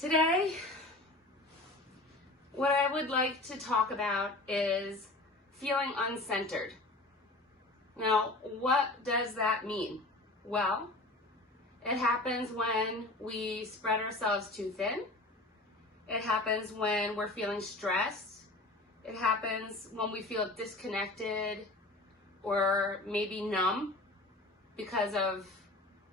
Today, what I would like to talk about is feeling uncentered. Now, what does that mean? Well, it happens when we spread ourselves too thin. It happens when we're feeling stressed. It happens when we feel disconnected or maybe numb because of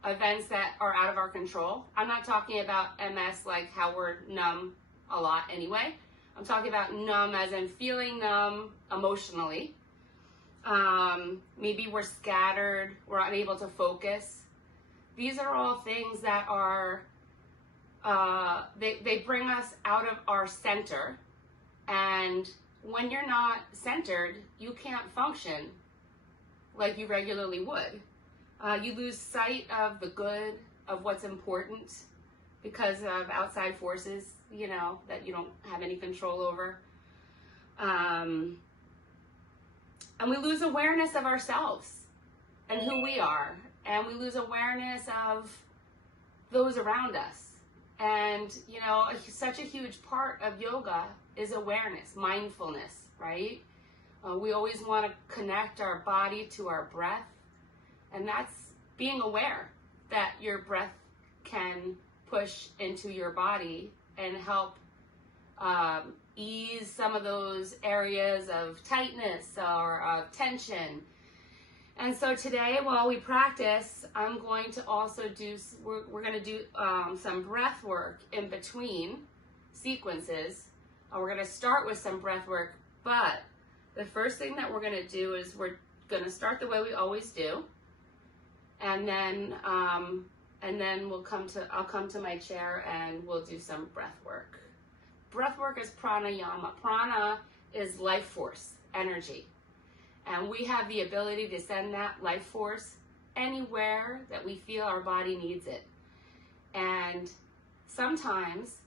events that are out of our control. I'm not talking about MS like how we're numb a lot anyway. I'm talking about numb as in feeling numb emotionally. Maybe we're scattered, we're unable to focus. These are all things that are, they bring us out of our center. And when you're not centered, you can't function like you regularly would. You lose sight of the good, of what's important because of outside forces, that you don't have any control over. And we lose awareness of ourselves and who we are. And we lose awareness of those around us. And, such a huge part of yoga is awareness, mindfulness, right? We always want to connect our body to our breath. And that's being aware that your breath can push into your body and help ease some of those areas of tightness or of tension. And so today, while we practice, I'm going to also we're going to do some breath work in between sequences. We're going to start with some breath work, but the first thing that we're going to do is we're going to start the way we always do. And then I'll come to my chair and we'll do some breath work. Breath work is pranayama. Prana is life force, energy. And we have the ability to send that life force anywhere that we feel our body needs it. And sometimes,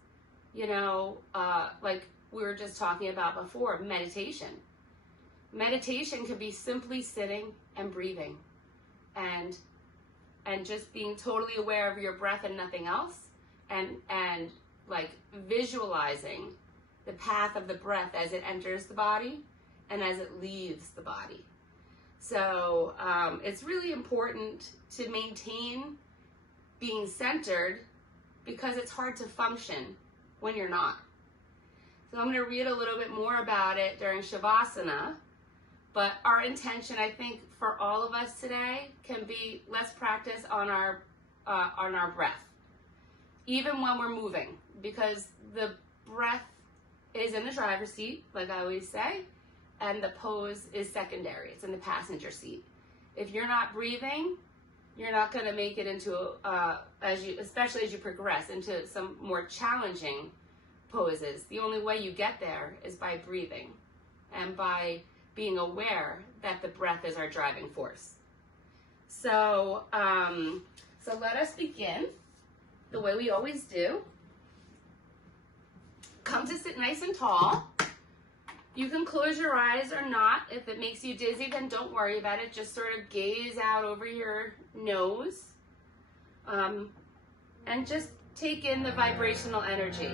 like we were just talking about before, meditation. Meditation could be simply sitting and breathing and just being totally aware of your breath and nothing else, and like visualizing the path of the breath as it enters the body and as it leaves the body. So it's really important to maintain being centered because it's hard to function when you're not. So I'm going to read a little bit more about it during Shavasana. But our intention, I think, for all of us today can be let's practice on our breath, even when we're moving, because the breath is in the driver's seat, like I always say, and the pose is secondary. It's in the passenger seat. If you're not breathing, you're not going to make it into especially as you progress into some more challenging poses. The only way you get there is by breathing and by being aware that the breath is our driving force. So let us begin the way we always do. Come to sit nice and tall. You can close your eyes or not. If it makes you dizzy, then don't worry about it. Just sort of gaze out over your nose and just take in the vibrational energy.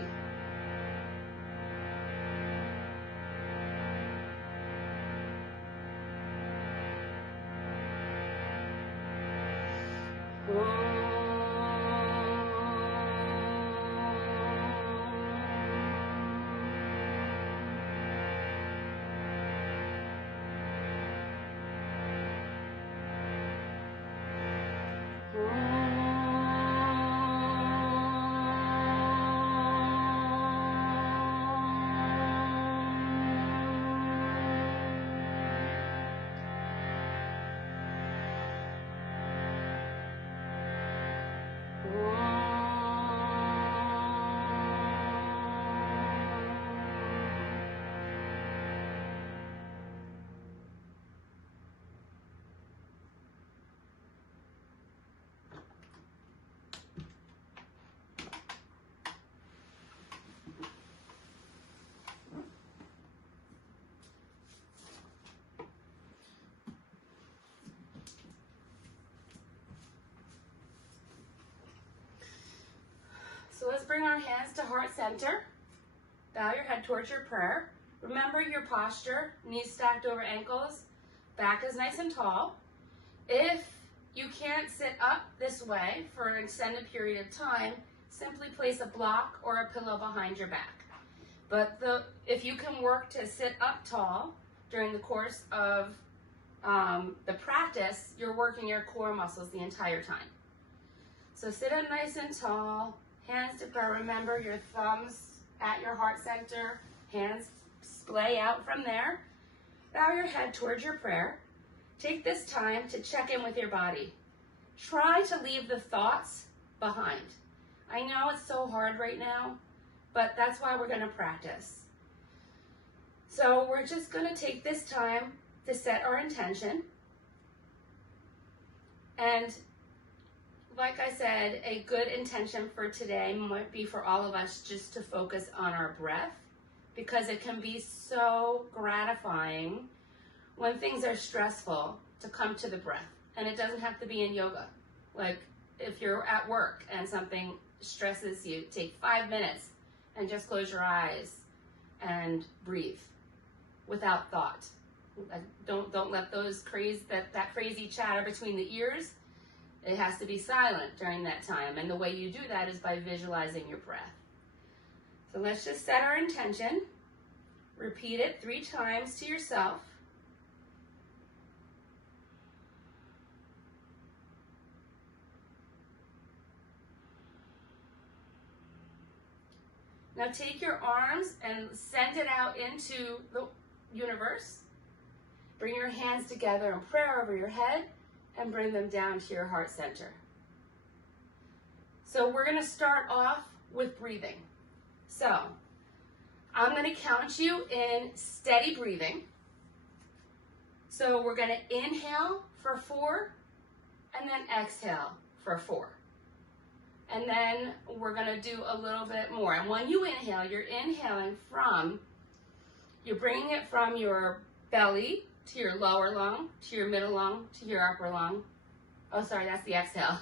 So let's bring our hands to heart center. Bow your head towards your prayer. Remember your posture, knees stacked over ankles, back is nice and tall. If you can't sit up this way for an extended period of time, simply place a block or a pillow behind your back. But if you can work to sit up tall during the course of the practice, you're working your core muscles the entire time. So sit up nice and tall, hands to prayer. Remember your thumbs at your heart center, hands splay out from there. Bow your head towards your prayer. Take this time to check in with your body. Try to leave the thoughts behind. I know it's so hard right now, but that's why we're going to practice. So we're just going to take this time to set our intention. And like I said, a good intention for today might be for all of us just to focus on our breath, because it can be so gratifying when things are stressful to come to the breath. And it doesn't have to be in yoga. Like if you're at work and something stresses you, take 5 minutes and just close your eyes and breathe without thought. Don't let those that crazy chatter between the ears. It has to be silent during that time. And the way you do that is by visualizing your breath. So let's just set our intention. Repeat it 3 times to yourself. Now take your arms and send it out into the universe. Bring your hands together in prayer over your head and bring them down to your heart center. So we're going to start off with breathing. So I'm going to count you in steady breathing. So we're going to inhale for 4 and then exhale for 4. And then we're going to do a little bit more. And when you inhale, you're inhaling you're bringing it from your belly to your lower lung, to your middle lung, to your upper lung. Oh, sorry, that's the exhale.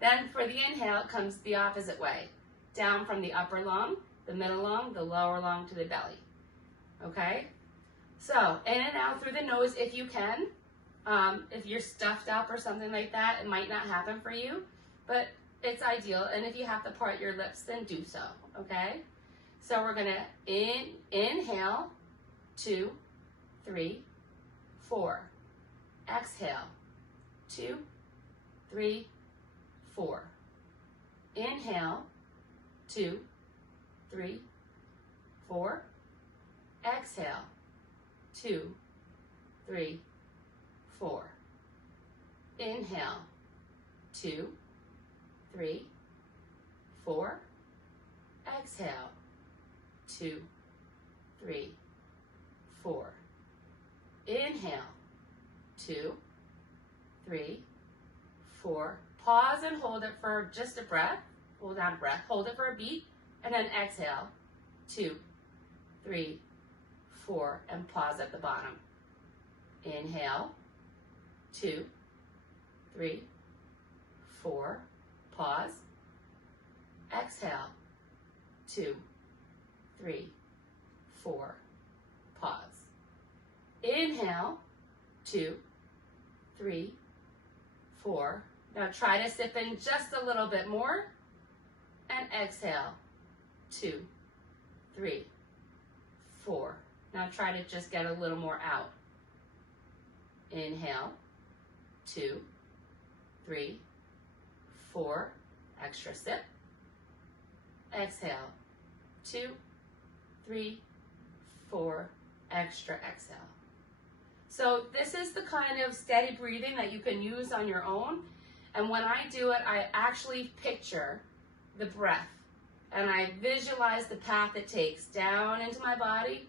Then for the inhale, it comes the opposite way. Down from the upper lung, the middle lung, the lower lung to the belly. Okay? So, in and out through the nose if you can. If you're stuffed up or something like that, it might not happen for you. But it's ideal, and if you have to part your lips, then do so, okay? So we're gonna inhale, 2, 3, 4. Exhale, 2, 3, 4. Inhale, 2, 3, 4. Exhale, 2, 3, 4. Inhale, 2, 3, 4. Exhale, 2, 3, 4. Inhale, 2, 3, 4. Pause and hold it for just a breath. Hold on a breath. Hold it for a beat. And then exhale, 2, 3, 4. And pause at the bottom. Inhale, 2, 3, 4. Pause. Exhale, 2, 3, 4. Pause. Inhale, 2, 3, 4. Now try to sip in just a little bit more. And exhale, 2, 3, 4. Now try to just get a little more out. Inhale, 2, 3, 4. Extra sip. Exhale, 2, 3, 4. Extra exhale. So this is the kind of steady breathing that you can use on your own. And when I do it, I actually picture the breath. And I visualize the path it takes down into my body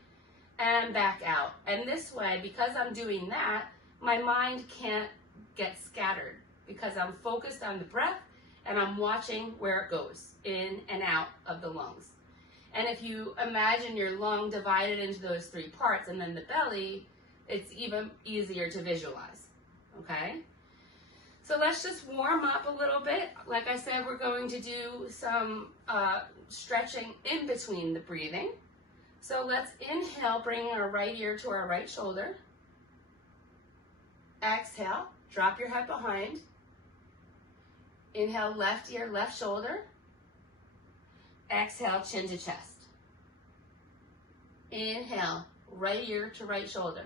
and back out. And this way, because I'm doing that, my mind can't get scattered because I'm focused on the breath and I'm watching where it goes, in and out of the lungs. And if you imagine your lung divided into those 3 parts and then the belly, it's even easier to visualize, okay? So let's just warm up a little bit. Like I said, we're going to do some stretching in between the breathing. So let's inhale, bringing our right ear to our right shoulder. Exhale, drop your head behind. Inhale, left ear, left shoulder. Exhale, chin to chest. Inhale, right ear to right shoulder.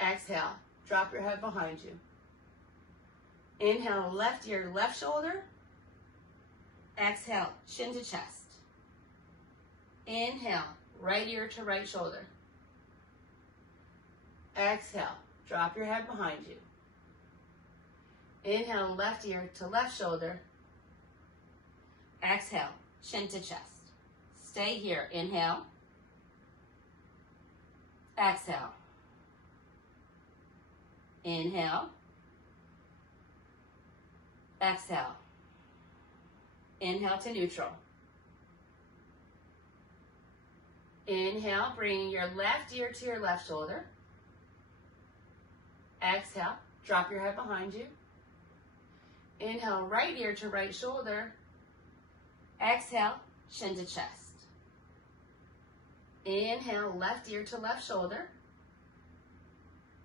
Exhale, drop your head behind you. Inhale, left ear, left shoulder. Exhale, chin to chest. Inhale, right ear to right shoulder. Exhale, drop your head behind you. Inhale, left ear to left shoulder. Exhale, chin to chest. Stay here. Inhale. Exhale. Inhale. Exhale. Inhale to neutral. Inhale, bringing your left ear to your left shoulder. Exhale, drop your head behind you. Inhale, right ear to right shoulder. Exhale, chin to chest. Inhale, left ear to left shoulder.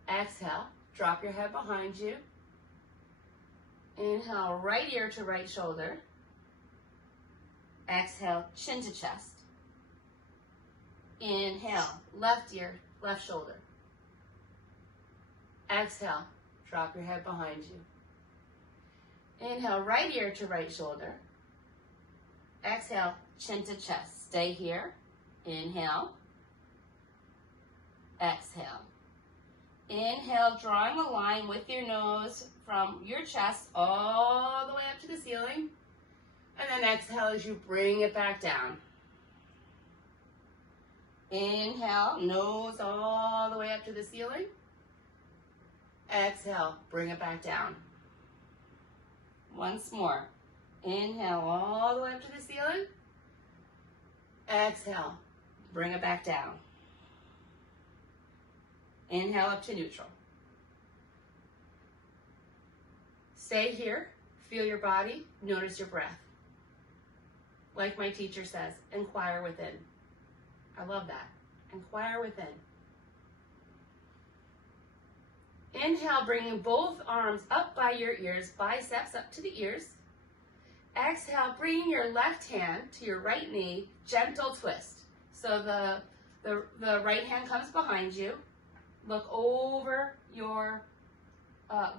Exhale, drop your head behind you. Inhale, right ear to right shoulder. Exhale, chin to chest. Inhale, left ear, left shoulder. Exhale, drop your head behind you. Inhale, right ear to right shoulder. Exhale, chin to chest. Stay here. Inhale. Exhale. Inhale, drawing a line with your nose from your chest all the way up to the ceiling. And then exhale as you bring it back down. Inhale, nose all the way up to the ceiling. Exhale, bring it back down. Once more. Inhale all the way up to the ceiling. Exhale, bring it back down. Inhale up to neutral. Stay here, feel your body, notice your breath. Like my teacher says, inquire within. I love that. Inquire within. Inhale, bringing both arms up by your ears, biceps up to the ears. Exhale, bringing your left hand to your right knee, gentle twist. So the right hand comes behind you. Look over your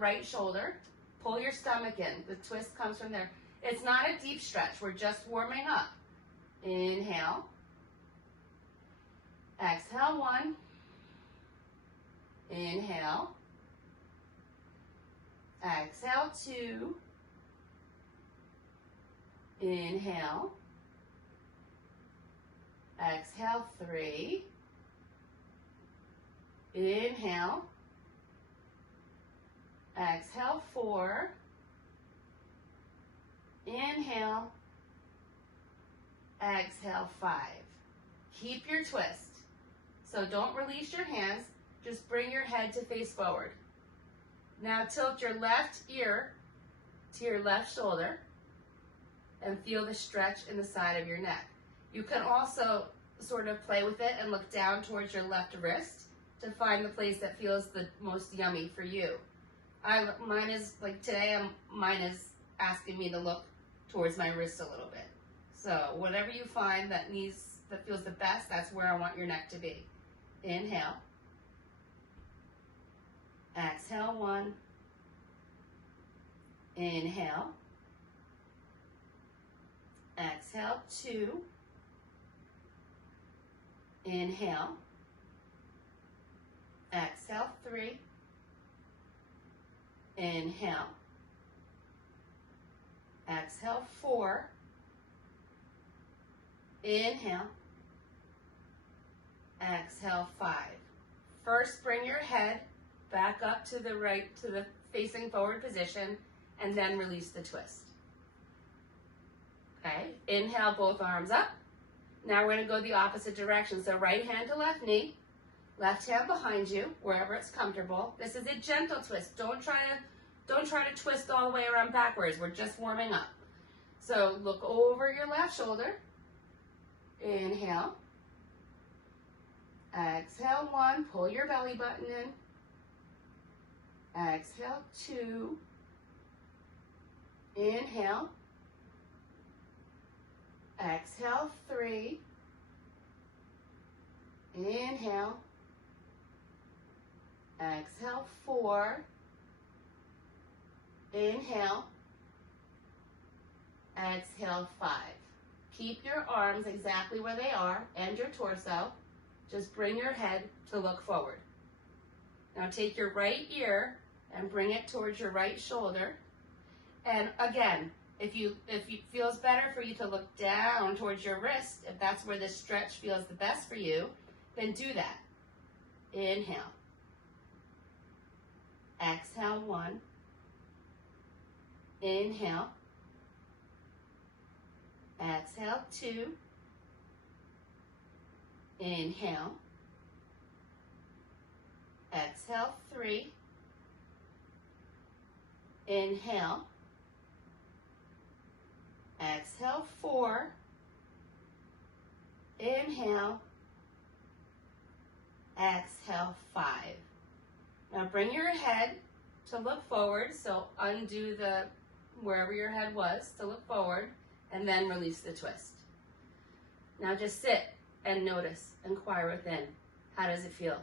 right shoulder. Pull your stomach in. The twist comes from there. It's not a deep stretch. We're just warming up. Inhale. Exhale, one. Inhale. Exhale, two. Inhale. Exhale, three. Inhale. Exhale, four. Inhale. Exhale, five. Keep your twist. So don't release your hands. Just bring your head to face forward. Now tilt your left ear to your left shoulder and feel the stretch in the side of your neck. You can also sort of play with it and look down towards your left wrist to find the place that feels the most yummy for you. Mine is, like today, mine is asking me to look towards my wrist a little bit. So whatever you find that feels the best, that's where I want your neck to be. Inhale. Exhale, one. Inhale. Exhale, two. Inhale. Exhale, three. Inhale. Exhale, four. Inhale. Exhale, five. First, bring your head back up to the right, to the facing forward position, and then release the twist. Okay, inhale, both arms up. Now we're going to go the opposite direction. So right hand to left knee, left hand behind you, wherever it's comfortable. This is a gentle twist. Don't try to Don't try to twist all the way around backwards. We're just warming up. So look over your left shoulder. Inhale. Exhale, 1. Pull your belly button in. Exhale, 2. Inhale. Exhale, 3. Inhale. Exhale, 4. Inhale. Exhale, 5. Keep your arms exactly where they are and your torso. Just bring your head to look forward. Now take your right ear and bring it towards your right shoulder. And again, if it feels better for you to look down towards your wrist, if that's where the stretch feels the best for you, then do that. Inhale. Exhale, 1. Inhale. Exhale, 2. Inhale. Exhale, 3. Inhale. Exhale, 4. Inhale. Exhale, 5. Now bring your head to look forward. So undo the wherever your head was to look forward, and then release the twist. Now just sit and notice, inquire within. How does it feel?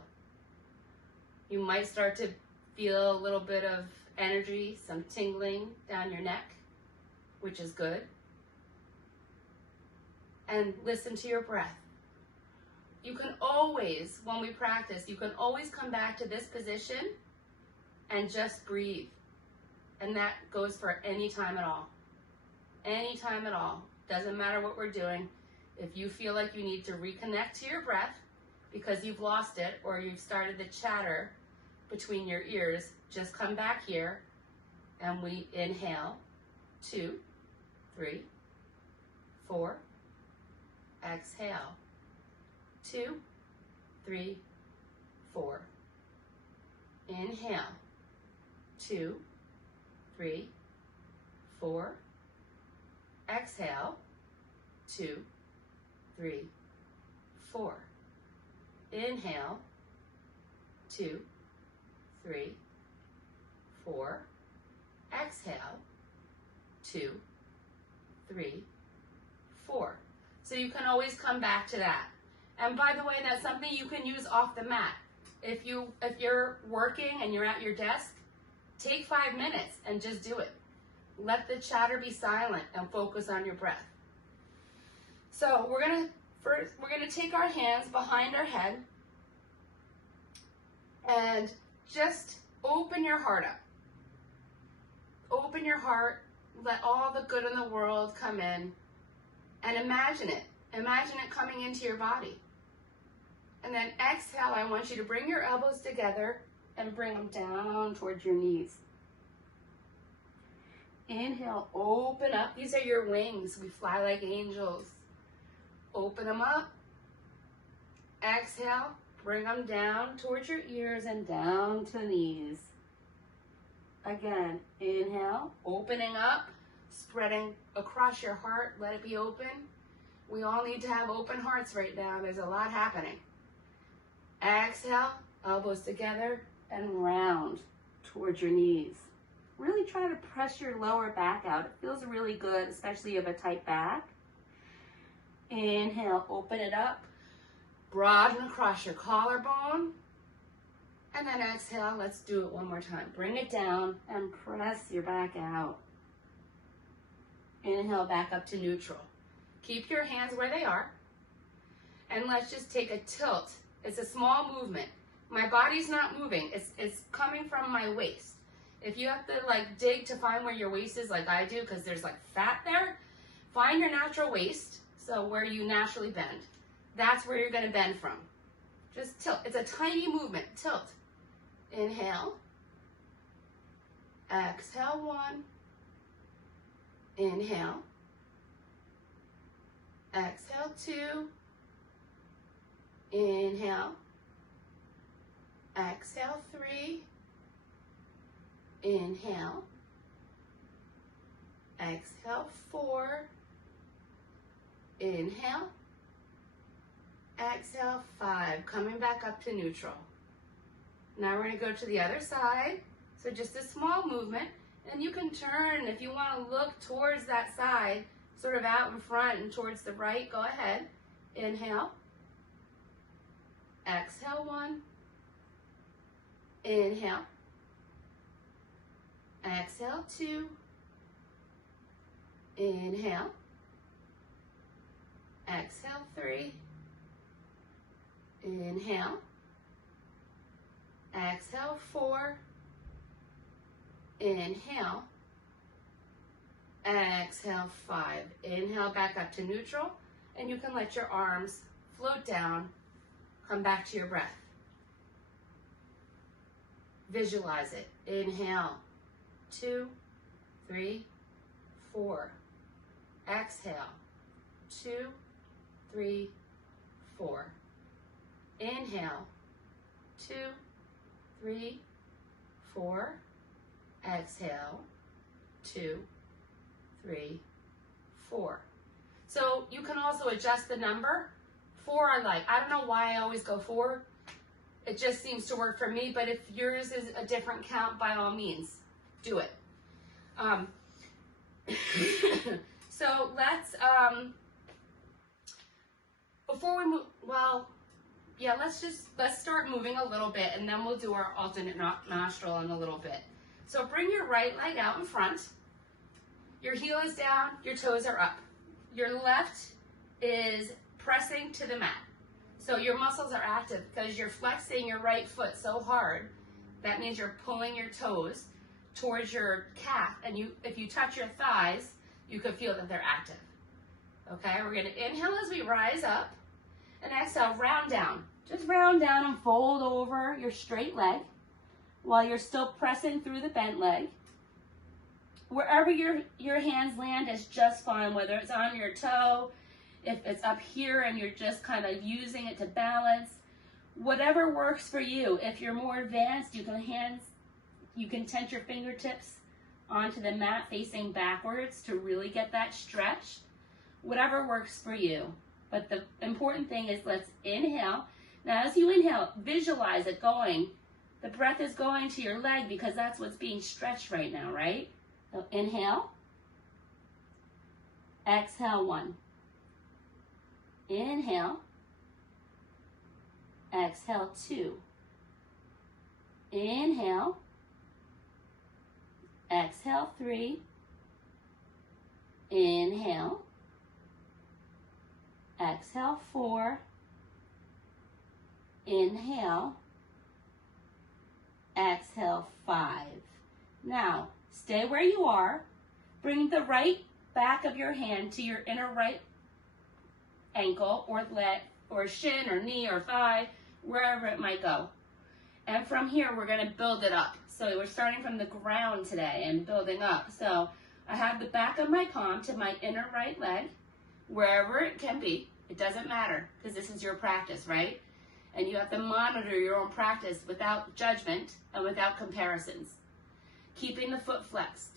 You might start to feel a little bit of energy, some tingling down your neck, which is good. And listen to your breath. You can always, when we practice, you can always come back to this position and just breathe. And that goes for any time at all. Any time at all. Doesn't matter what we're doing. If you feel like you need to reconnect to your breath because you've lost it or you've started the chatter between your ears, just come back here and we inhale. 2, 3, 4. Exhale. 2, 3, 4. Inhale. 2, 3, 4. Exhale. 2, 3, 4. Inhale. 2, 3, 4. Exhale. 2, 3, 4. So you can always come back to that. And by the way, that's something you can use off the mat. If you're working and you're at your desk, take 5 minutes and just do it. Let the chatter be silent and focus on your breath. So we're gonna take our hands behind our head and just open your heart up. Open your heart, let all the good in the world come in, and imagine it. Imagine it coming into your body. And then exhale, I want you to bring your elbows together and bring them down towards your knees. Inhale, open up. These are your wings. We fly like angels. Open them up. Exhale, bring them down towards your ears and down to the knees. Again, inhale, opening up, spreading across your heart. Let it be open. We all need to have open hearts right now. There's a lot happening. Exhale, elbows together and round towards your knees. Really try to press your lower back out. It feels really good, especially if you have a tight back. Inhale, open it up. Broaden across your collarbone. And then exhale, let's do it one more time. Bring it down and press your back out. Inhale, back up to neutral. Keep your hands where they are. And let's just take a tilt. It's a small movement. My body's not moving. It's coming from my waist. If you have to like dig to find where your waist is like I do, because there's like fat there, find your natural waist, so where you naturally bend. That's where you're gonna bend from. Just tilt. It's a tiny movement. Tilt. Inhale. Exhale, 1. Inhale. Exhale, 2. Inhale. Exhale, 3. Inhale. Exhale, 4. Inhale. Exhale, 5. Coming back up to neutral. Now we're going to go to the other side. So just a small movement. And you can turn if you want to look towards that side, sort of out in front and towards the right. Go ahead. Inhale. Exhale, 1. Inhale. Exhale, 2. Inhale. Exhale, 3. Inhale. Exhale, 4. Inhale. Exhale, 5. Inhale back up to neutral, and you can let your arms float down. Come back to your breath. Visualize it. Inhale, 2, 3, 4. Exhale, 2, 3, 4. Inhale, 2, 3, 4. Exhale, 2, 3, 4. So you can also adjust the number. 4 I like. I don't know why I always go 4. It just seems to work for me, but if yours is a different count, by all means, do it. So let's, before we move, well, yeah, let's start moving a little bit, and then we'll do our alternate nostril in a little bit. So bring your right leg out in front. Your heel is down, your toes are up. Your left is pressing to the mat. So your muscles are active because you're flexing your right foot so hard. That means you're pulling your toes towards your calf, and if you touch your thighs, you can feel that they're active. Okay, we're gonna inhale as we rise up, and exhale, round down. Just round down and fold over your straight leg while you're still pressing through the bent leg. Wherever your hands land is just fine, whether it's on your toe, if it's up here and you're just kind of using it to balance, whatever works for you. If you're more advanced, you can tent your fingertips onto the mat facing backwards to really get that stretch. Whatever works for you. But the important thing is, let's inhale. Now as you inhale, visualize it going. The breath is going to your leg because that's what's being stretched right now, right? So inhale. Exhale, 1. Inhale. Exhale, 2. Inhale. Exhale, 3. Inhale. Exhale, 4. Inhale. Exhale, 5. Now, stay where you are. Bring the right back of your hand to your inner right ankle or leg or shin or knee or thigh, wherever it might go. And from here, we're going to build it up. So we're starting from the ground today and building up. So I have the back of my palm to my inner right leg, wherever it can be. It doesn't matter because this is your practice, right? And you have to monitor your own practice without judgment and without comparisons. Keeping the foot flexed.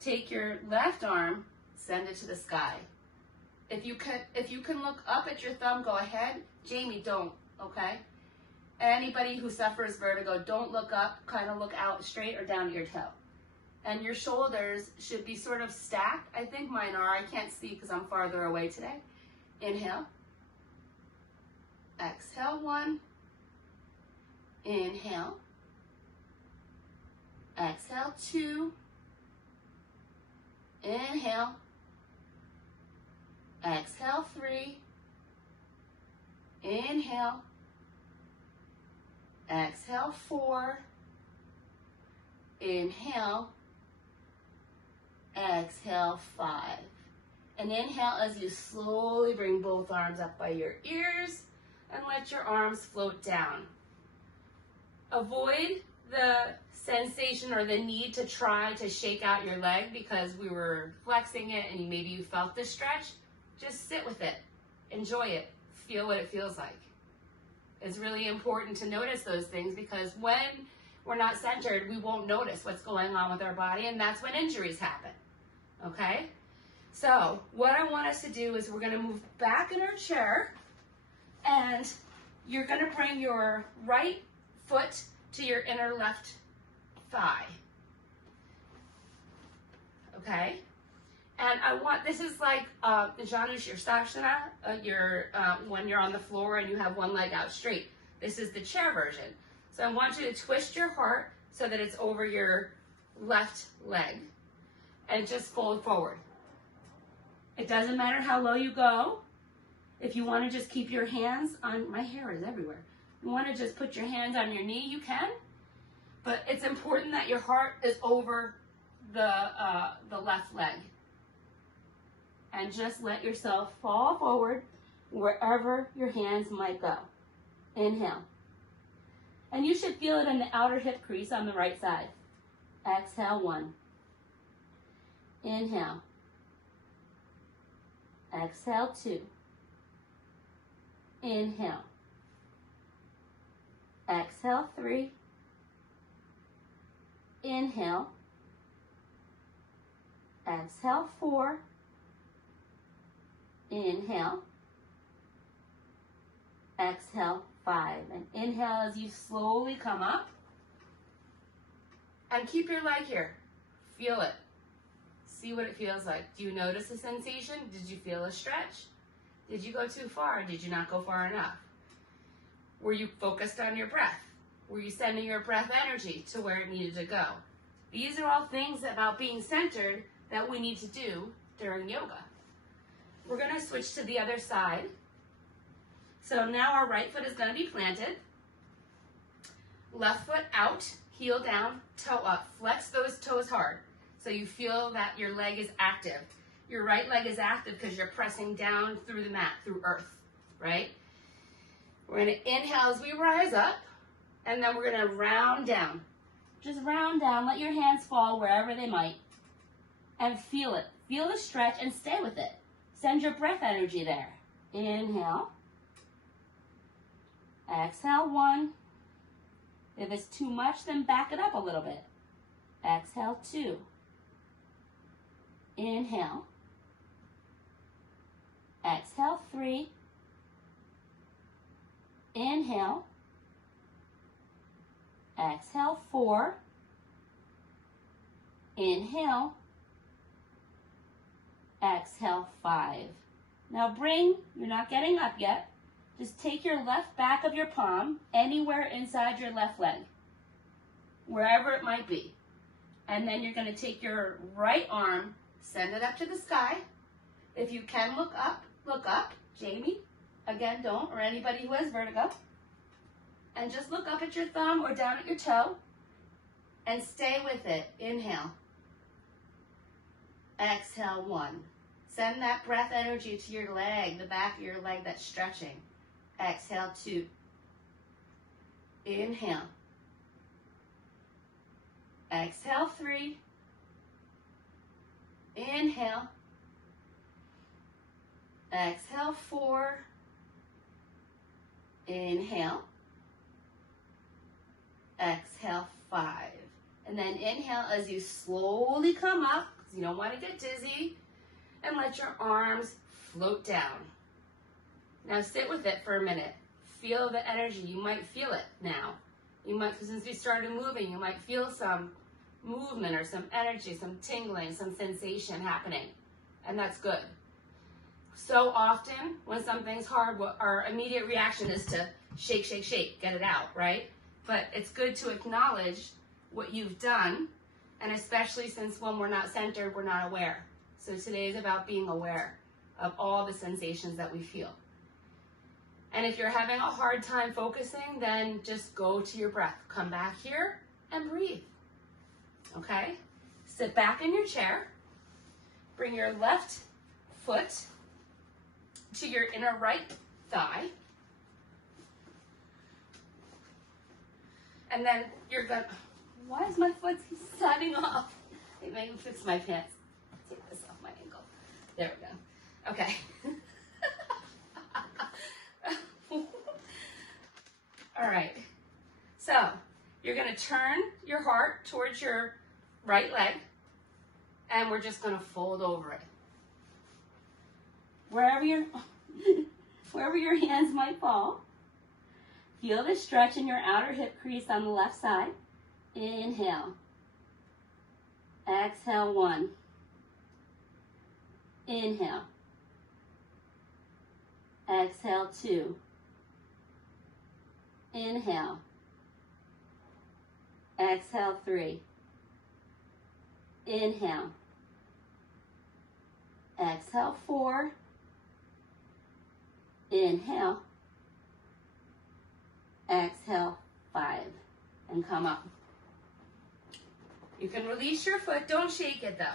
Take your left arm, send it to the sky. If you can look up at your thumb, go ahead. Jamie, don't, okay? Anybody who suffers vertigo, don't look up, kind of look out straight or down at your toe. And your shoulders should be sort of stacked. I think mine are. I can't see because I'm farther away today. Inhale. Exhale, 1. Inhale. Exhale, 2. Inhale. Exhale, 3. Inhale. Exhale, 4. Inhale. Exhale, 5. And inhale as you slowly bring both arms up by your ears and let your arms float down. Avoid the sensation or the need to try to shake out your leg because we were flexing it and maybe you felt the stretch. Just sit with it. Enjoy it. Feel what it feels like. It's really important to notice those things because when we're not centered, we won't notice what's going on with our body, and that's when injuries happen, okay? So what I want us to do is we're gonna move back in our chair, and you're gonna bring your right foot to your inner left thigh, okay? And I want, this is like Janushirasana, when you're on the floor and you have one leg out straight. This is the chair version. So I want you to twist your heart so that it's over your left leg and just fold forward. It doesn't matter how low you go. If you want to just keep your hands on, my hair is everywhere. You want to just put your hands on your knee, you can. But it's important that your heart is over the left leg. And just let yourself fall forward wherever your hands might go. Inhale. And you should feel it in the outer hip crease on the right side. Exhale, 1. Inhale. Exhale, 2. Inhale. Exhale, 3. Inhale. Exhale, 4. Inhale. Exhale, 5. And inhale as you slowly come up. And keep your leg here. Feel it. See what it feels like. Do you notice a sensation? Did you feel a stretch? Did you go too far? Did you not go far enough? Were you focused on your breath? Were you sending your breath energy to where it needed to go? These are all things about being centered that we need to do during yoga. We're going to switch to the other side. So now our right foot is going to be planted. Left foot out, heel down, toe up. Flex those toes hard so you feel that your leg is active. Your right leg is active because you're pressing down through the mat, through earth, right? We're going to inhale as we rise up, and then we're going to round down. Just round down, let your hands fall wherever they might, and feel it. Feel the stretch and stay with it. Send your breath energy there. Inhale. Exhale, 1. If it's too much, then back it up a little bit. Exhale, 2. Inhale. Exhale, 3. Inhale. Exhale, 4. Inhale. Exhale, 5. Now you're not getting up yet. Just take your left back of your palm anywhere inside your left leg, wherever it might be. And then you're going to take your right arm, send it up to the sky. If you can look up, look up. Jamie, again, don't, or anybody who has vertigo. And just look up at your thumb or down at your toe and stay with it. Inhale. Exhale, 1. Send that breath energy to your leg, the back of your leg that's stretching. Exhale, 2. Inhale. Exhale, 3. Inhale. Exhale, 4. Inhale. Exhale, 5. And then inhale as you slowly come up, because you don't want to get dizzy, and let your arms float down. Now sit with it for a minute. Feel the energy. You might feel it now. You might, since we started moving, you might feel some movement or some energy, some tingling, some sensation happening. And that's good. So often, when something's hard, our immediate reaction is to shake, shake, shake, get it out, right? But it's good to acknowledge what you've done, and especially since when we're not centered, we're not aware. So today is about being aware of all the sensations that we feel. And if you're having a hard time focusing, then just go to your breath. Come back here and breathe. Okay? Sit back in your chair. Bring your left foot to your inner right thigh. And then you're going to, why is my foot sliding off? Maybe I can fix my pants. Take this off my ankle. There we go. Okay. All right. So you're going going to turn your heart towards your right leg, and we're just going to fold over it. Wherever your hands might fall, feel the stretch in your outer hip crease on the left side. Inhale. Exhale, 1. Inhale. Exhale, 2. Inhale. Exhale, 3. Inhale. Exhale, 4. Inhale. Exhale, 5. And come up. You can release your foot. Don't shake it though.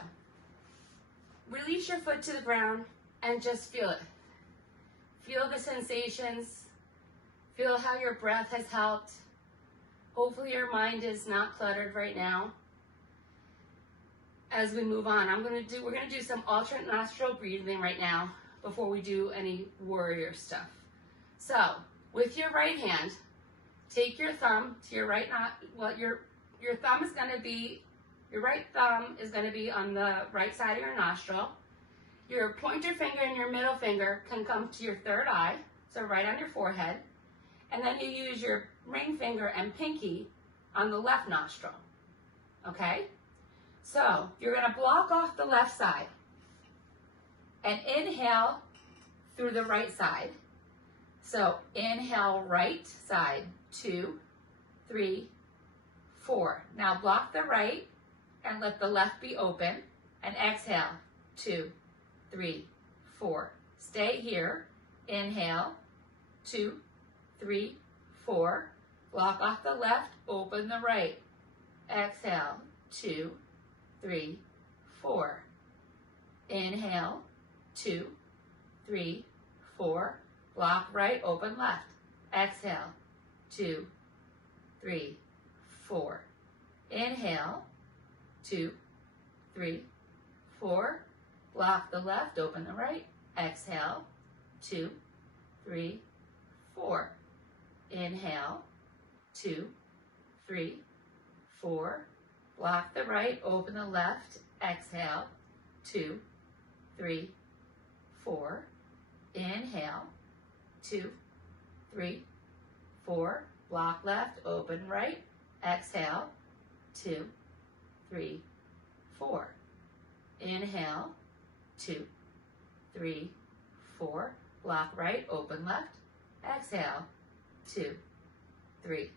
Release your foot to the ground and just feel it. Feel the sensations. Feel how your breath has helped. Hopefully your mind is not cluttered right now. As we move on, we're gonna do some alternate nostril breathing right now before we do any warrior stuff. So, with your right hand, take your thumb to your right your thumb is gonna be, your right thumb is gonna be on the right side of your nostril. Your pointer finger and your middle finger can come to your third eye, so right on your forehead. And then you use your ring finger and pinky on the left nostril, okay? So you're gonna block off the left side and inhale through the right side. So inhale right side, 2, 3, 4. Now block the right and let the left be open and exhale, 2, 3, 4. Stay here, inhale, 2, 3, 4. Block off the left, open the right. Exhale, 2, 3, 4. Inhale, 2, 3, 4. Block right, open left. Exhale, 2, 3, 4. Inhale, 2, 3, 4. Block the left, open the right. Exhale, 2, 3, 4. Inhale, 2, 3, 4. Block the right, open the left. Exhale, 2, 3, 4. Inhale, 2, 3, 4. Block left, open right. Exhale, 2, 3, 4. Inhale, 2, 3, 4. Block right, open left. Exhale, 2, 3,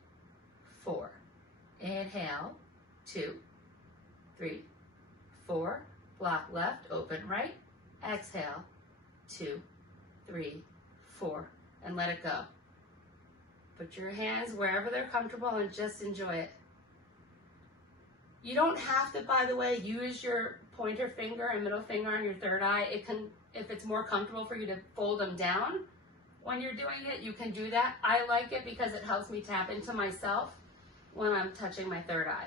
4. Inhale, 2, 3, 4. Block left, open right. Exhale, 2, 3, 4. And let it go. Put your hands wherever they're comfortable and just enjoy it. You don't have to, by the way, use your pointer finger and middle finger on your third eye. It can, if it's more comfortable for you to fold them down when you're doing it, you can do that. I like it because it helps me tap into myself when I'm touching my third eye.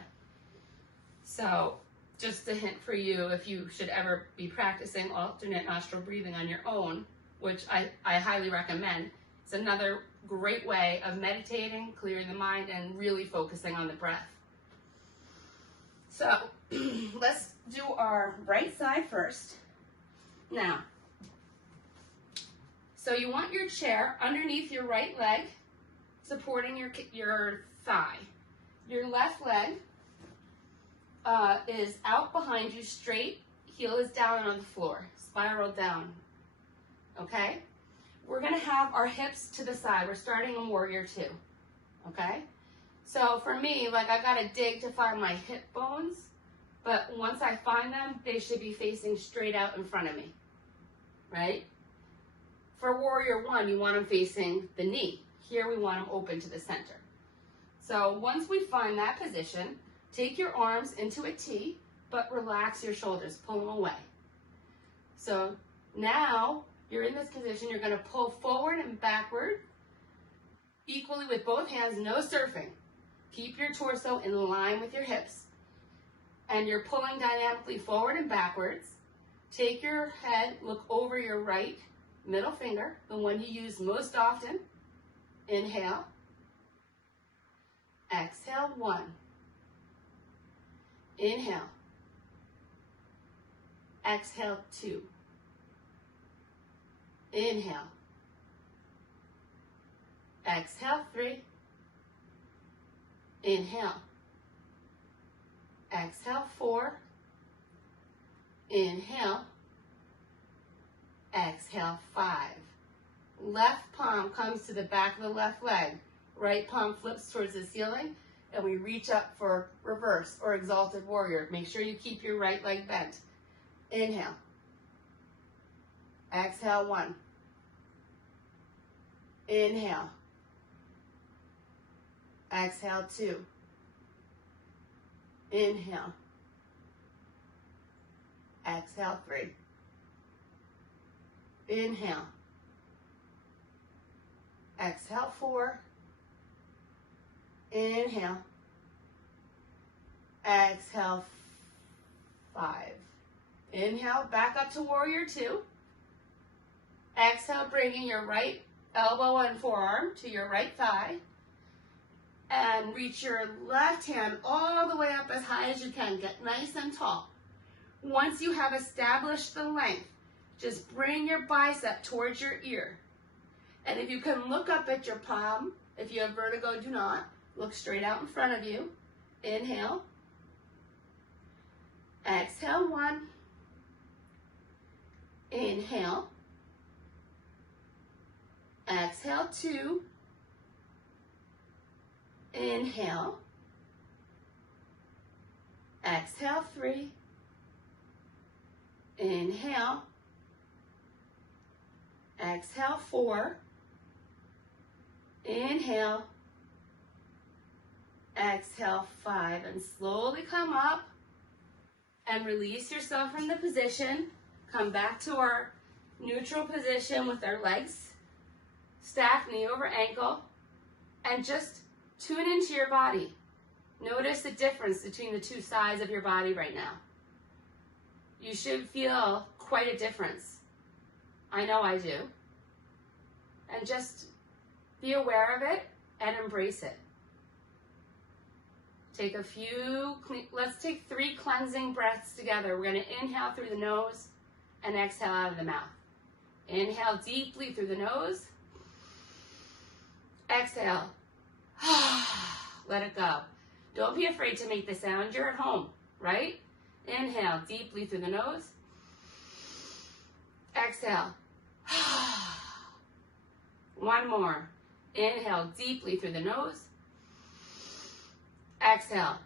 So just a hint for you, if you should ever be practicing alternate nostril breathing on your own, which I highly recommend. It's another great way of meditating, clearing the mind, and really focusing on the breath. So let's do our right side first. Now, so you want your chair underneath your right leg, supporting your thigh. Your left leg is out behind you, straight, heel is down on the floor, spiral down, okay? We're gonna have our hips to the side. We're starting in warrior 2, okay? So for me, like, I gotta dig to find my hip bones, but once I find them, they should be facing straight out in front of me, right? For warrior 1, you want them facing the knee. Here we want them open to the center. So once we find that position, take your arms into a T, but relax your shoulders, pull them away. So now you're in this position, you're gonna pull forward and backward, equally with both hands, no surfing. Keep your torso in line with your hips. And you're pulling dynamically forward and backwards. Take your head, look over your right middle finger, the one you use most often. Inhale. Exhale, 1. Inhale. Exhale, 2. Inhale. Exhale, 3. Inhale. Exhale, 4. Inhale. Exhale, 5. Left palm comes to the back of the left leg. Right palm flips towards the ceiling, and we reach up for reverse or exalted warrior. Make sure you keep your right leg bent. Inhale. Exhale, 1. Inhale. Exhale, 2. Inhale. Exhale, 3. Inhale. Exhale, 4. Inhale. Exhale, 5. Inhale, back up to warrior 2. Exhale, bringing your right elbow and forearm to your right thigh. And reach your left hand all the way up as high as you can. Get nice and tall. Once you have established the length, just bring your bicep towards your ear. And if you can look up at your palm, if you have vertigo, do not. Look straight out in front of you. Inhale. Exhale, 1. Inhale. Exhale, 2. Inhale. Exhale, 3. Inhale. Exhale, 4. Inhale. Exhale, 5. And slowly come up and release yourself from the position. Come back to our neutral position with our legs stacked knee over ankle, and just tune into your body. Notice the difference between the two sides of your body right now. You should feel quite a difference. I know I do. And just be aware of it and embrace it. Take a few, let's take 3 cleansing breaths together. We're going to inhale through the nose and exhale out of the mouth. Inhale deeply through the nose. Exhale. Let it go. Don't be afraid to make the sound. You're at home, right? Inhale deeply through the nose. Exhale. One more. Inhale deeply through the nose. Exhale.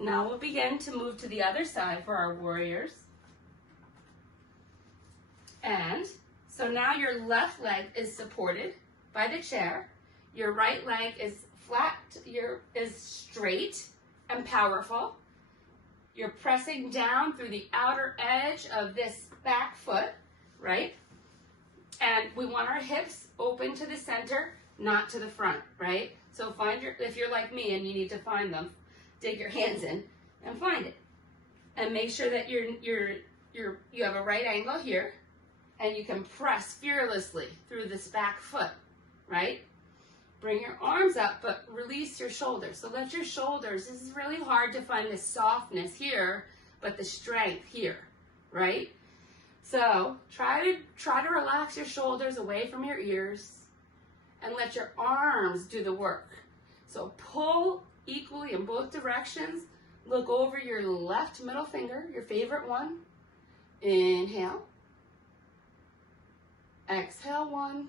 Now we'll begin to move to the other side for our warriors. And so now your left leg is supported by the chair. Your right leg is flat, is straight and powerful. You're pressing down through the outer edge of this back foot, right? And we want our hips open to the center, not to the front, right? So if you're like me and you need to find them, dig your hands in and find it. And make sure that you have a right angle here, and you can press fearlessly through this back foot, right? Bring your arms up, but release your shoulders. So let your shoulders, this is really hard to find the softness here, but the strength here, right? So try to relax your shoulders away from your ears and let your arms do the work. So pull equally in both directions. Look over your left middle finger, your favorite one. Inhale. Exhale, 1.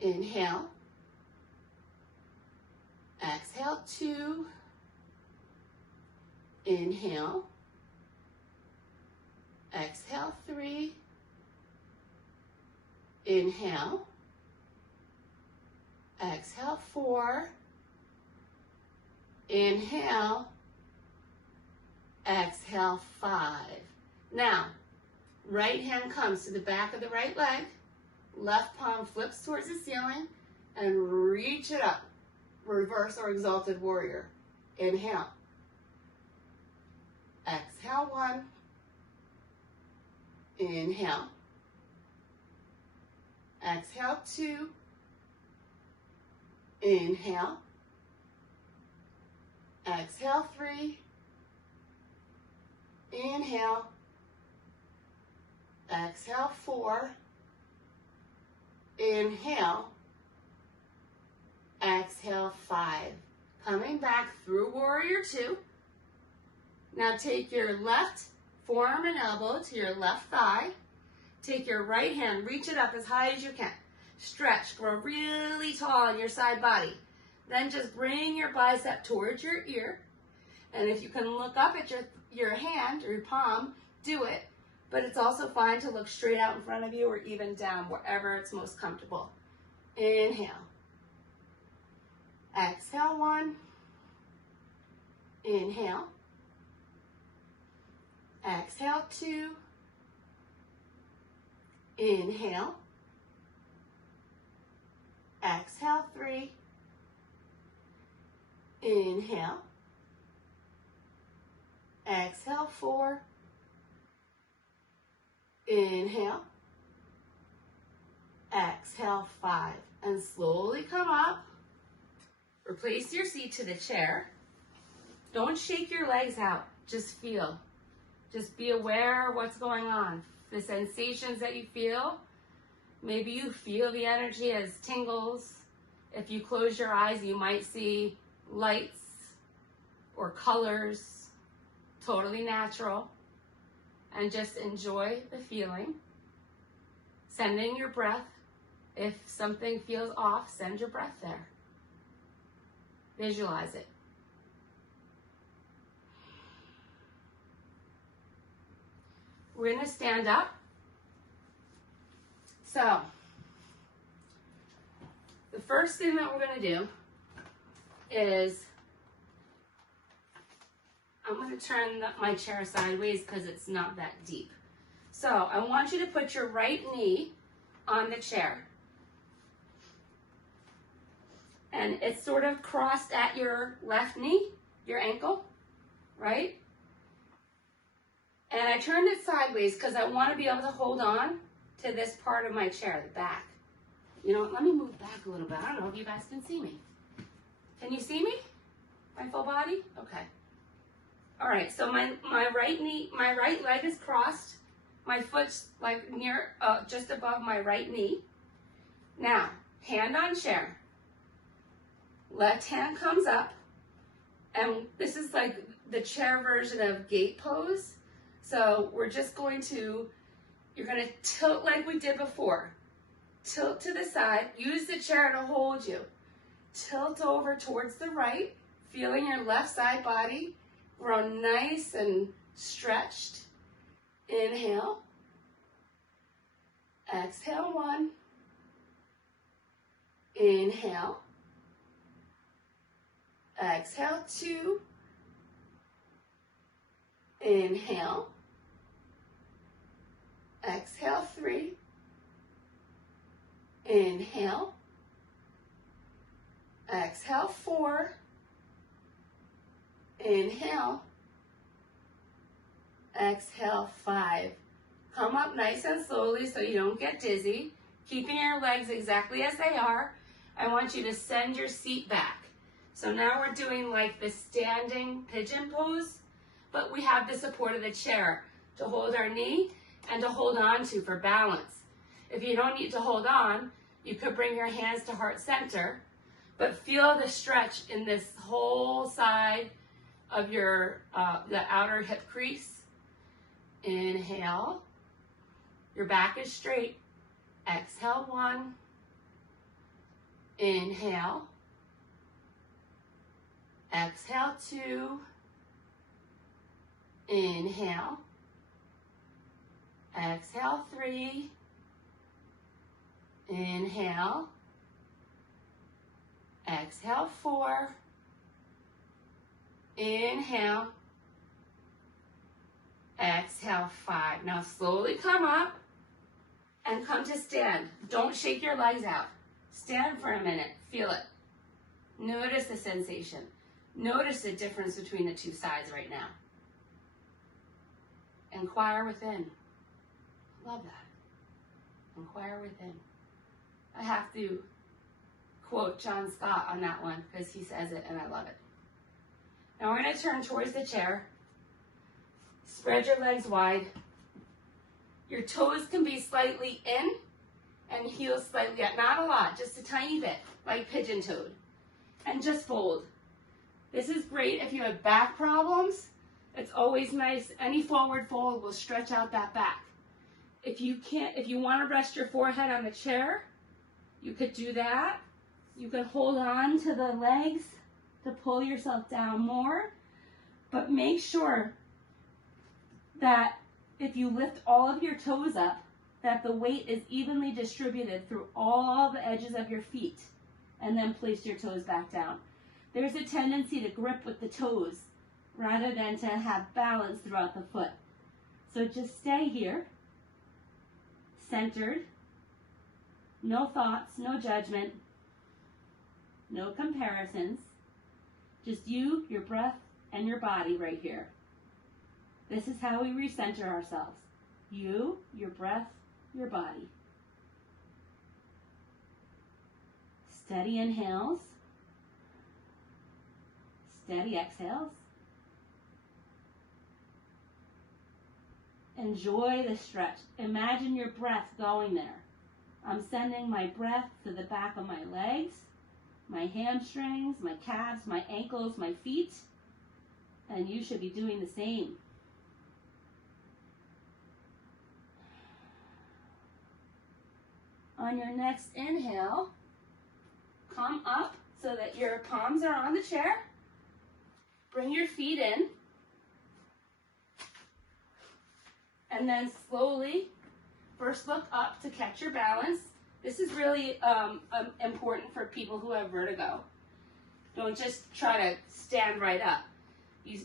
Inhale. Exhale, 2. Inhale. Exhale, 3. Inhale. Exhale, 4. Inhale. Exhale, 5. Now, right hand comes to the back of the right leg. Left palm flips towards the ceiling and reach it up. Reverse or exalted warrior. Inhale. Exhale, 1. Inhale. Exhale, 2. Inhale. Exhale, 3. Inhale. Exhale, 4. Inhale. Exhale, 5. Coming back through warrior 2. Now take your left forearm and elbow to your left thigh. Take your right hand, reach it up as high as you can. Stretch, grow really tall in your side body. Then just bring your bicep towards your ear. And if you can look up at your hand or your palm, do it. But it's also fine to look straight out in front of you or even down, wherever it's most comfortable. Inhale. Exhale, 1. Inhale. Exhale, 2. Inhale. Exhale, 3. Inhale. Exhale, 4. Inhale. Exhale, 5. And slowly come up. Replace your seat to the chair. Don't shake your legs out. Just feel. Just be aware of what's going on. The sensations that you feel. Maybe you feel the energy as tingles. If you close your eyes, you might see lights or colors. Totally natural. And just enjoy the feeling. Sending your breath. If something feels off, send your breath there. Visualize it. We're going to stand up. So, the first thing that we're going to do is, I'm going to turn my chair sideways because it's not that deep. So, I want you to put your right knee on the chair. And it's sort of crossed at your left knee, your ankle, right? And I turned it sideways because I want to be able to hold on to this part of my chair, the back. You know what, let me move back a little bit. I don't know if you guys can see me. Can you see me? My full body? Okay. All right, so my right leg is crossed. My foot's like near, just above my right knee. Now, hand on chair. Left hand comes up, and this is like the chair version of gate pose. So we're just going to, you're going to tilt like we did before. Tilt to the side, use the chair to hold you. Tilt over towards the right, feeling your left side body grow nice and stretched. Inhale. Exhale, 1. Inhale. Exhale, 2. Inhale. Exhale, 3. Inhale. Exhale, 4. Inhale. Exhale, 5. Come up nice and slowly so you don't get dizzy. Keeping your legs exactly as they are. I want you to send your seat back. So now we're doing like the standing pigeon pose, but we have the support of the chair to hold our knee and to hold on to for balance. If you don't need to hold on, you could bring your hands to heart center, but feel the stretch in this whole side of your, the outer hip crease. Inhale. Your back is straight. Exhale, 1. Inhale. Exhale, 2. Inhale. Exhale, 3. Inhale. Exhale, 4. Inhale. Exhale, 5. Now slowly come up and come to stand. Don't shake your legs out. Stand for a minute. Feel it. Notice the sensation. Notice the difference between the two sides right now. Inquire within. Love that. Inquire within. I have to quote John Scott on that one because he says it and I love it. Now we're going to turn towards the chair. Spread your legs wide. Your toes can be slightly in and heels slightly out. Not a lot, just a tiny bit, like pigeon-toed. And just fold. This is great if you have back problems. It's always nice. Any forward fold will stretch out that back. If you want to rest your forehead on the chair, you could do that. You can hold on to the legs to pull yourself down more, but make sure that if you lift all of your toes up, that the weight is evenly distributed through all the edges of your feet, and then place your toes back down. There's a tendency to grip with the toes rather than to have balance throughout the foot. So just stay here, centered, no thoughts, no judgment, no comparisons, just you, your breath, and your body right here. This is how we recenter ourselves. You, your breath, your body. Steady inhales, steady exhales. Enjoy the stretch. Imagine your breath going there. I'm sending my breath to the back of my legs, my hamstrings, my calves, my ankles, my feet, and you should be doing the same. On your next inhale, come up so that your palms are on the chair. Bring your feet in. And then slowly, first look up to catch your balance. This is really important for people who have vertigo. Don't just try to stand right up. You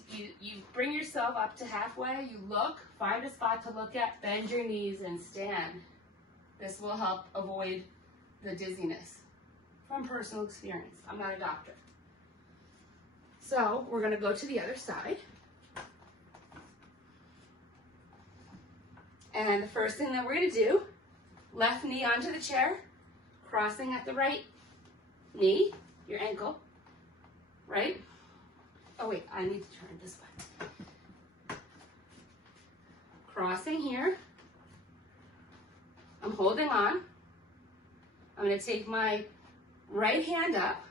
bring yourself up to halfway, you look, find a spot to look at, bend your knees and stand. This will help avoid the dizziness from personal experience. I'm not a doctor. So we're gonna go to the other side. And the first thing that we're gonna do, left knee onto the chair, crossing at the right knee, your ankle, right? Oh wait, I need to turn this way. Crossing here. I'm holding on. I'm gonna take my right hand up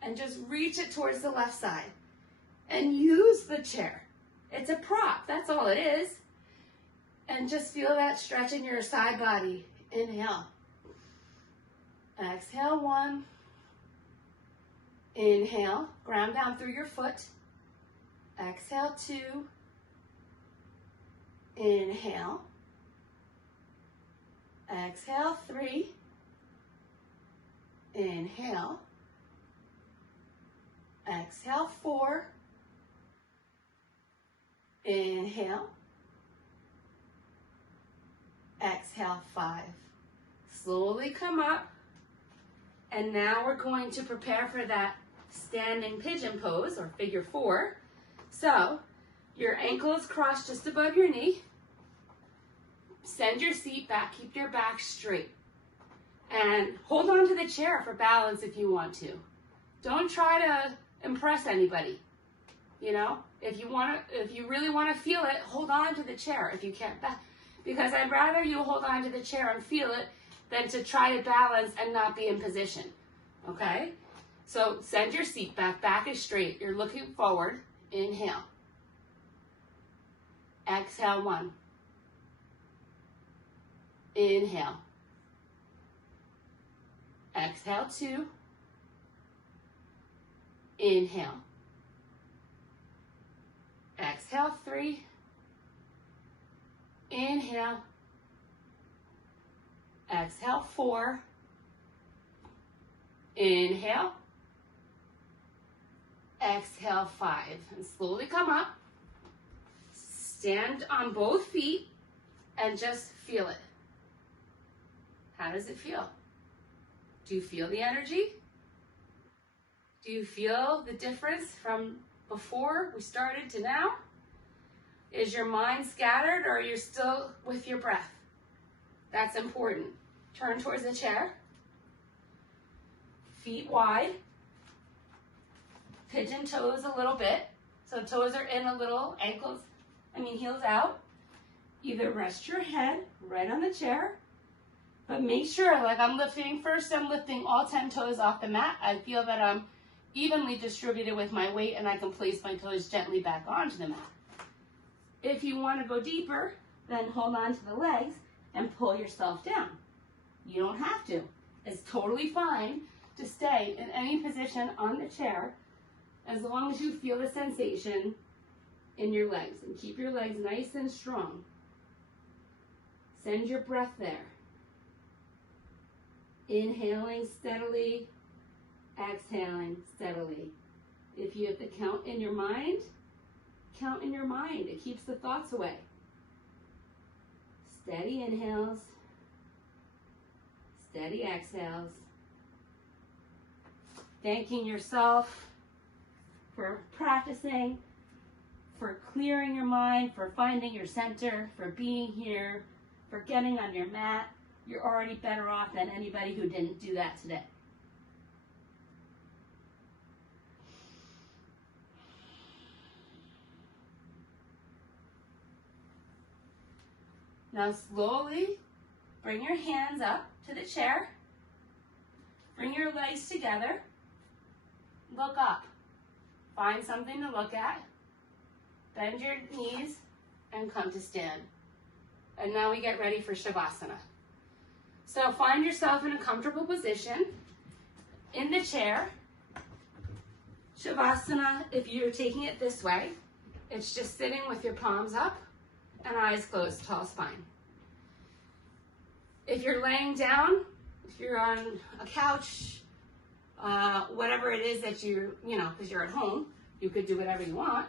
and just reach it towards the left side and use the chair. It's a prop, that's all it is. And just feel that stretch in your side body. Inhale. Exhale, 1. Inhale, ground down through your foot. Exhale, 2. Inhale. Exhale, 3. Inhale. Exhale, 4. Inhale. Exhale, 5. Slowly come up. And now we're going to prepare for that standing pigeon pose, or figure 4. So, your ankles crossed just above your knee. Send your seat back, keep your back straight. And hold on to the chair for balance if you want to. Don't try to impress anybody. You know, if you really want to feel it, hold on to the chair if you can't. Because I'd rather you hold on to the chair and feel it than to try to balance and not be in position. Okay? So send your seat back. Back is straight. You're looking forward. Inhale. Exhale, 1. Inhale. Exhale, 2. Inhale. Exhale, 3. Inhale. Exhale, 4. Inhale. Exhale, 5. And slowly come up. Stand on both feet and just feel it. How does it feel? Do you feel the energy? Do you feel the difference from before we started to now? Is your mind scattered or are you still with your breath? That's important. Turn towards the chair. Feet wide. Pigeon toes a little bit. So toes are in a little, heels out. Either rest your head right on the chair, but make sure, like I'm lifting all 10 toes off the mat. I feel that I'm evenly distributed with my weight and I can place my toes gently back onto the mat. If you want to go deeper, then hold on to the legs and pull yourself down. You don't have to. It's totally fine to stay in any position on the chair as long as you feel the sensation in your legs. And keep your legs nice and strong. Send your breath there. Inhaling steadily, exhaling steadily. If you have to count in your mind, count in your mind. It keeps the thoughts away. Steady inhales, steady exhales. Thanking yourself for practicing, for clearing your mind, for finding your center, for being here, for getting on your mat. You're already better off than anybody who didn't do that today. Now slowly bring your hands up to the chair. Bring your legs together. Look up. Find something to look at. Bend your knees and come to stand. And now we get ready for Shavasana. So find yourself in a comfortable position in the chair. Shavasana, if you're taking it this way, it's just sitting with your palms up and eyes closed, tall spine. If you're laying down, if you're on a couch, whatever it is that because you're at home, you could do whatever you want.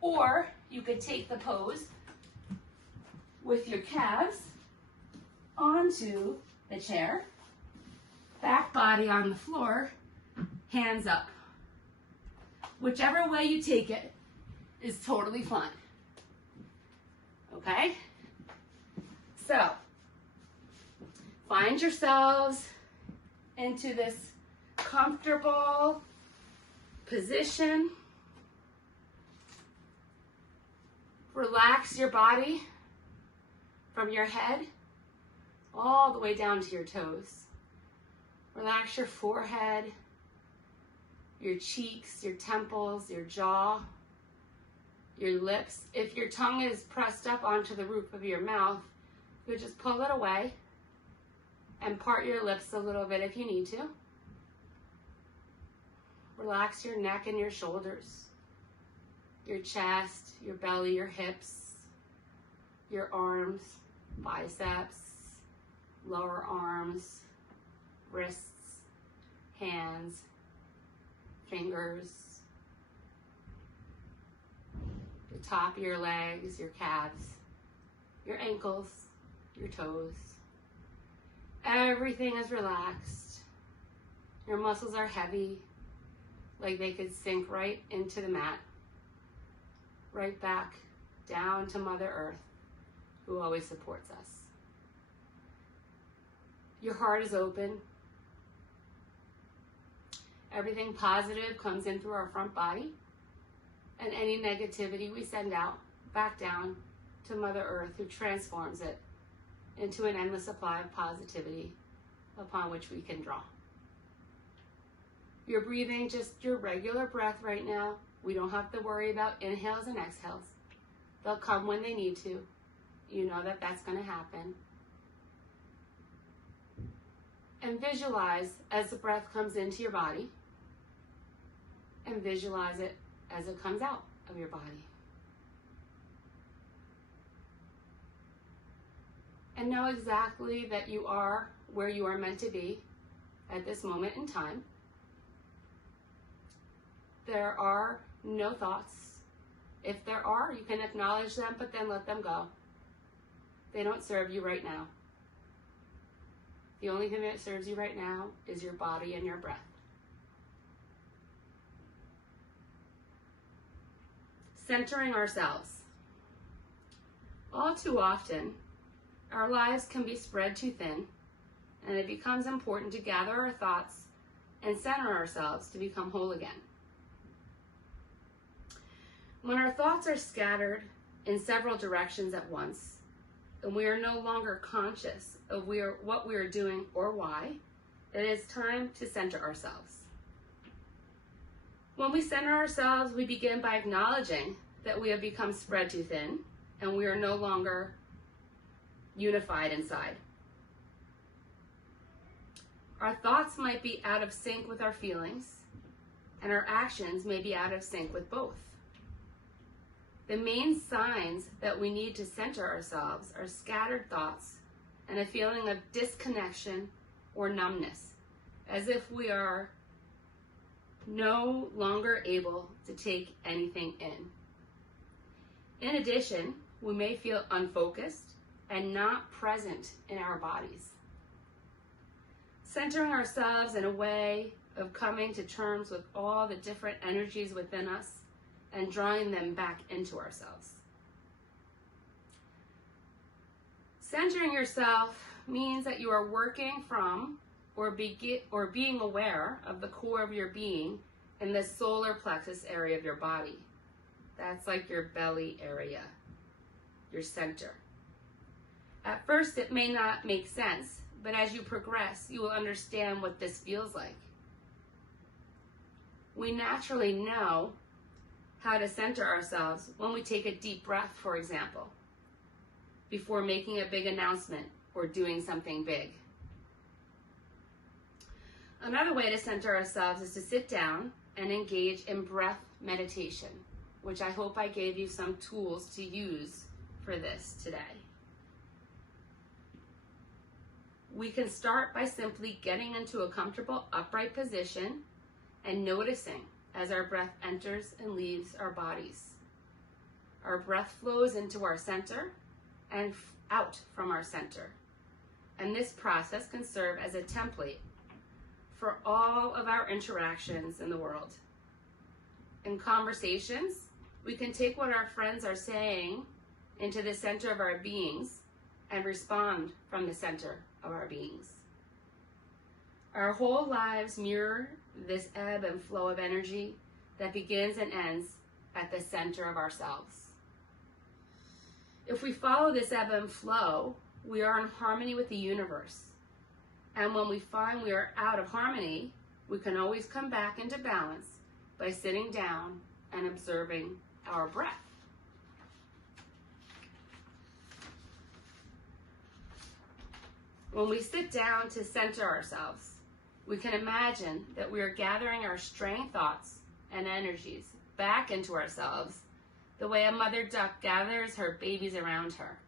Or you could take the pose with your calves onto the chair, back body on the floor, hands up. Whichever way you take it is totally fine. Okay? So, find yourselves into this comfortable position. Relax your body from your head all the way down to your toes. Relax your forehead, your cheeks, your temples, your jaw, your lips. If your tongue is pressed up onto the roof of your mouth, you just pull it away and part your lips a little bit if you need to. Relax your neck and your shoulders, your chest, your belly, your hips, your arms, biceps, lower arms, wrists, hands, fingers, the top of your legs, your calves, your ankles, your toes. Everything is relaxed. Your muscles are heavy, like they could sink right into the mat, right back down to Mother Earth, who always supports us. Your heart is open. Everything positive comes in through our front body, and any negativity we send out back down to Mother Earth, who transforms it into an endless supply of positivity upon which we can draw. You're breathing just your regular breath right now. We don't have to worry about inhales and exhales. They'll come when they need to. You know that that's going to happen. And visualize as the breath comes into your body, and visualize it as it comes out of your body. And know exactly that you are where you are meant to be at this moment in time. There are no thoughts. If there are, you can acknowledge them, but then let them go. They don't serve you right now. The only thing that serves you right now is your body and your breath. Centering ourselves. All too often, our lives can be spread too thin, and it becomes important to gather our thoughts and center ourselves to become whole again. When our thoughts are scattered in several directions at once, and we are no longer conscious of what we are doing or why, it is time to center ourselves. When we center ourselves, we begin by acknowledging that we have become spread too thin and we are no longer unified inside. Our thoughts might be out of sync with our feelings, and our actions may be out of sync with both. The main signs that we need to center ourselves are scattered thoughts and a feeling of disconnection or numbness, as if we are no longer able to take anything in. In addition, we may feel unfocused and not present in our bodies. Centering ourselves in a way of coming to terms with all the different energies within us and drawing them back into ourselves. Centering yourself means that you are working from or being aware of the core of your being in the solar plexus area of your body. That's like your belly area, your center. At first, it may not make sense, but as you progress, you will understand what this feels like. We naturally know how to center ourselves when we take a deep breath, for example, before making a big announcement or doing something big. Another way to center ourselves is to sit down and engage in breath meditation, which I hope I gave you some tools to use for this today. We can start by simply getting into a comfortable upright position and noticing as our breath enters and leaves our bodies. Our breath flows into our center and out from our center. And this process can serve as a template for all of our interactions in the world. In conversations, we can take what our friends are saying into the center of our beings and respond from the center of our beings. Our whole lives mirror this ebb and flow of energy that begins and ends at the center of ourselves. If we follow this ebb and flow, we are in harmony with the universe. And when we find we are out of harmony, we can always come back into balance by sitting down and observing our breath. When we sit down to center ourselves, we can imagine that we are gathering our straying thoughts and energies back into ourselves the way a mother duck gathers her babies around her.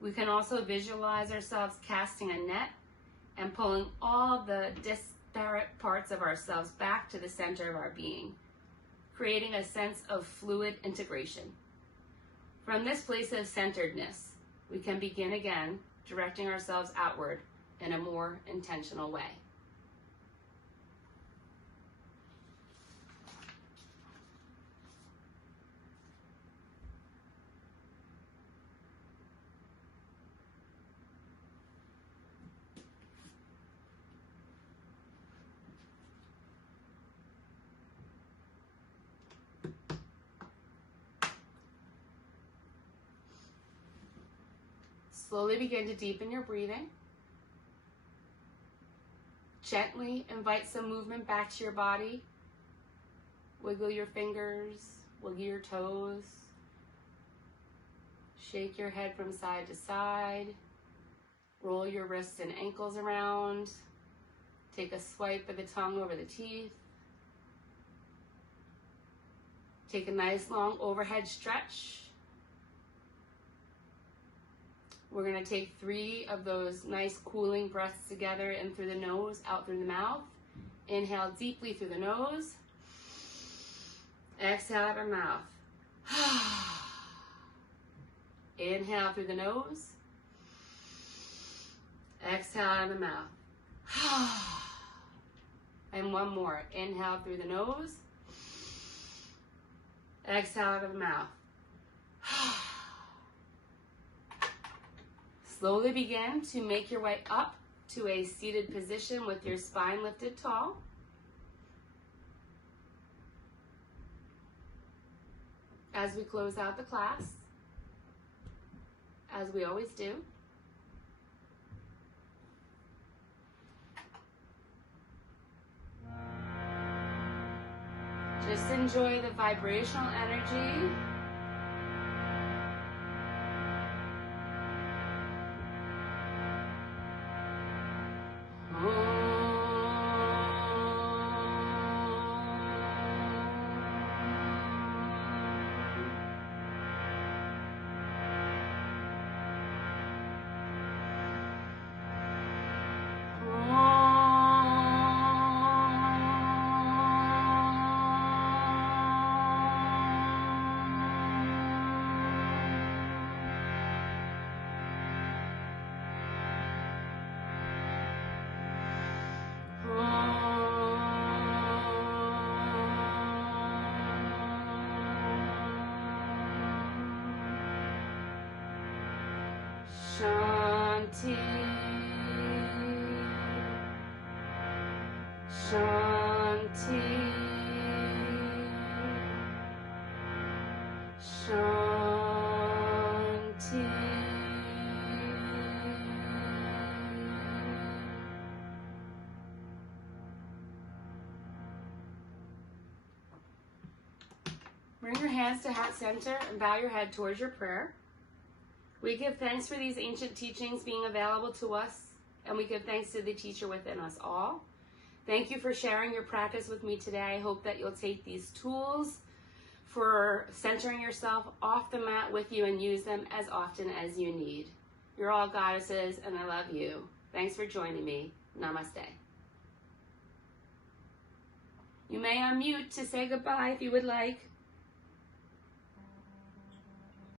We can also visualize ourselves casting a net and pulling all the disparate parts of ourselves back to the center of our being, creating a sense of fluid integration. From this place of centeredness, we can begin again directing ourselves outward in a more intentional way. Slowly begin to deepen your breathing. Gently invite some movement back to your body. Wiggle your fingers, wiggle your toes. Shake your head from side to side. Roll your wrists and ankles around. Take a swipe of the tongue over the teeth. Take a nice long overhead stretch. We're going to take 3 of those nice cooling breaths together, in through the nose, out through the mouth. Inhale deeply through the nose. Exhale out of the mouth. Inhale through the nose. Exhale out of the mouth. And one more. Inhale through the nose. Exhale out of the mouth. Slowly begin to make your way up to a seated position with your spine lifted tall. As we close out the class, as we always do. Just enjoy the vibrational energy. Shanti, Shanti, Shanti. Bring your hands to heart center and bow your head towards your prayer. We give thanks for these ancient teachings being available to us, and we give thanks to the teacher within us all. Thank you for sharing your practice with me today. I hope that you'll take these tools for centering yourself off the mat with you and use them as often as you need. You're all goddesses, and I love you. Thanks for joining me. Namaste. You may unmute to say goodbye if you would like.